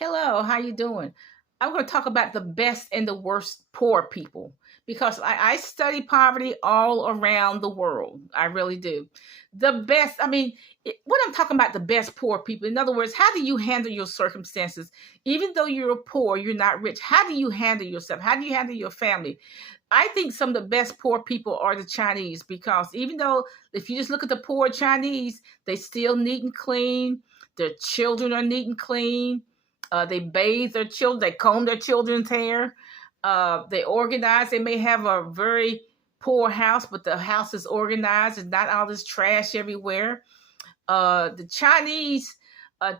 Hello, how you doing? I'm going to talk about the best and the worst poor people because I study poverty all around the world. I really do. The best, what I'm talking about, the best poor people. In other words, how do you handle your circumstances? Even though you're poor, you're not rich. How do you handle yourself? How do you handle your family? I think some of the best poor people are the Chinese because even though if you just look at the poor Chinese, they still neat and clean. Their children are neat and clean. They bathe their children. They comb their children's hair. They organize. They may have a very poor house, but the house is organized and not all this trash everywhere. The Chinese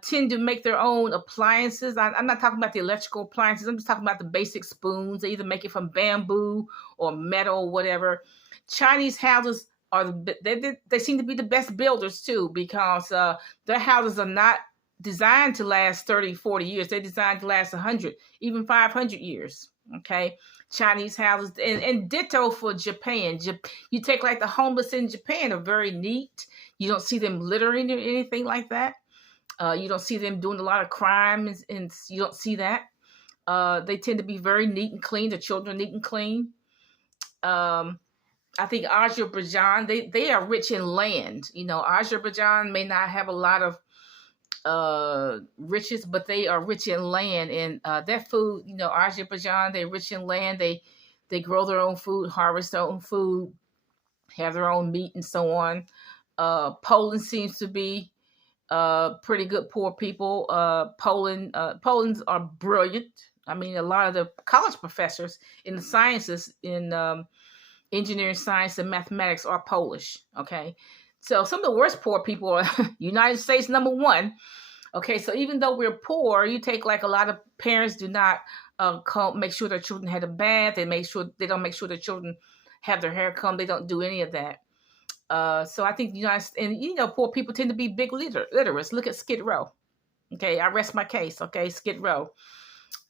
tend to make their own appliances. I'm not talking about the electrical appliances. I'm just talking about the basic spoons. They either make it from bamboo or metal or whatever. Chinese houses are they seem to be the best builders too because their houses are not designed to last 30, 40 years. They're designed to last 100, even 500 years. Okay. Chinese houses and ditto for Japan. You take like the homeless in Japan are very neat. You don't see them littering or anything like that. You don't see them doing a lot of crime, and you don't see that. They tend to be very neat and clean. The children are neat and clean. I think Azerbaijan, they are rich in land. Azerbaijan may not have a lot of riches, but they are rich in land. And that food, Azerbaijan, they're rich in land. They grow their own food, harvest their own food, have their own meat, and so on. Poland seems to be pretty good poor people. Poland's are brilliant. I mean, a lot of the college professors in the sciences, in engineering, science, and mathematics are Polish. Okay, so some of the worst poor people are United States number one. Okay, so even though we're poor, you take like a lot of parents do not make sure their children had a bath. They don't make sure their children have their hair combed. They don't do any of that. So I think poor people tend to be big literates. Look at Skid Row. Okay, I rest my case. Okay, Skid Row.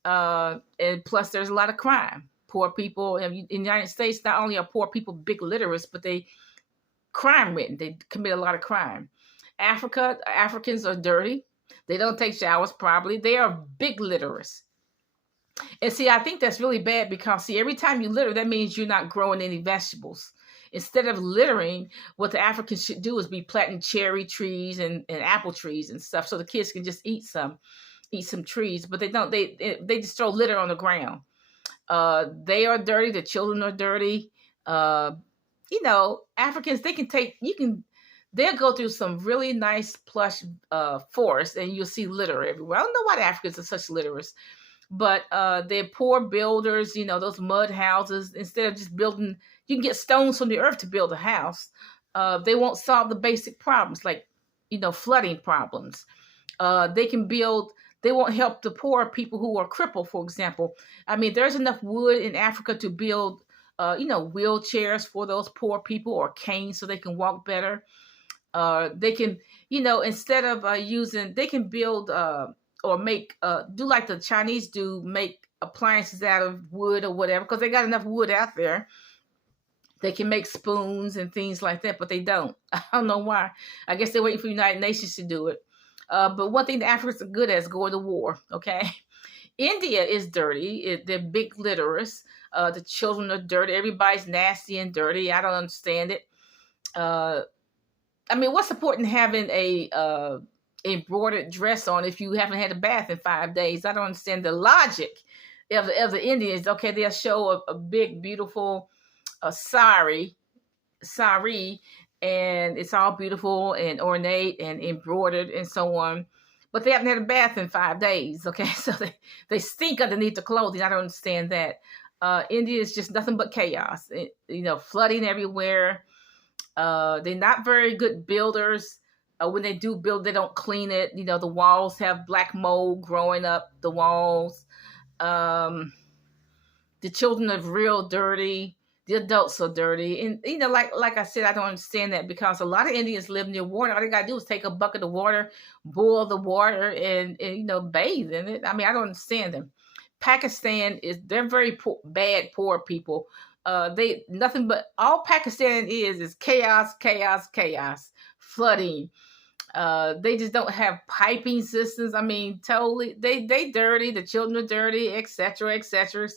And plus, there's a lot of crime. Poor people in the United States, not only are poor people big literates, but they crime ridden. They commit a lot of crime. Africans are dirty. They don't take showers properly. They are big literates. And see, I think that's really bad because every time you litter, that means you're not growing any vegetables. Instead of littering, what the Africans should do is be planting cherry trees and apple trees and stuff, so the kids can just eat some trees. But they don't. They just throw litter on the ground. They are dirty. The children are dirty. Africans, they'll go through some really nice plush forest, and you'll see litter everywhere. I don't know why the Africans are such litterers. But they're poor builders, those mud houses. Instead of just building, you can get stones from the earth to build a house. They won't solve the basic problems like, flooding problems. They won't help the poor people who are crippled, for example. I mean, there's enough wood in Africa to build, wheelchairs for those poor people or canes so they can walk better. They can, instead of they can build or make do like the Chinese do, make appliances out of wood or whatever, because they got enough wood out there. They can make spoons and things like that, but they don't. I don't know why. I guess they're waiting for the United Nations to do it. But one thing the Africans are good at is going to war. Okay, India is dirty. They're big litterers. The children are dirty. Everybody's nasty and dirty. I don't understand it. What's the point in having a embroidered dress on if you haven't had a bath in 5 days? I don't understand the logic of the Indians. Okay, they'll show a big, beautiful sari, and it's all beautiful and ornate and embroidered and so on. But they haven't had a bath in 5 days. Okay, so they stink underneath the clothing. I don't understand that. India is just nothing but chaos. Flooding everywhere. They're not very good builders. When they do build, they don't clean it. The walls have black mold growing up the walls. The children are real dirty. The adults are dirty. And, like I said, I don't understand that because a lot of Indians live near water. All they got to do is take a bucket of water, boil the water, and bathe in it. I don't understand them. Pakistan they're very poor people. Nothing but all Pakistan is chaos, chaos, chaos, flooding, They just don't have piping systems. I mean, totally, they dirty. The children are dirty, etc., etc.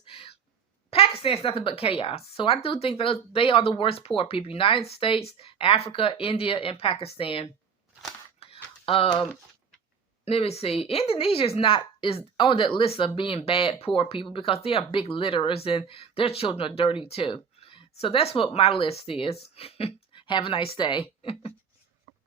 Pakistan's nothing but chaos. So I do think they are the worst poor people. United States, Africa, India, and Pakistan. Um, Let me see. Indonesia is on that list of being bad poor people because they are big litterers and their children are dirty too. So that's what my list is. Have a nice day.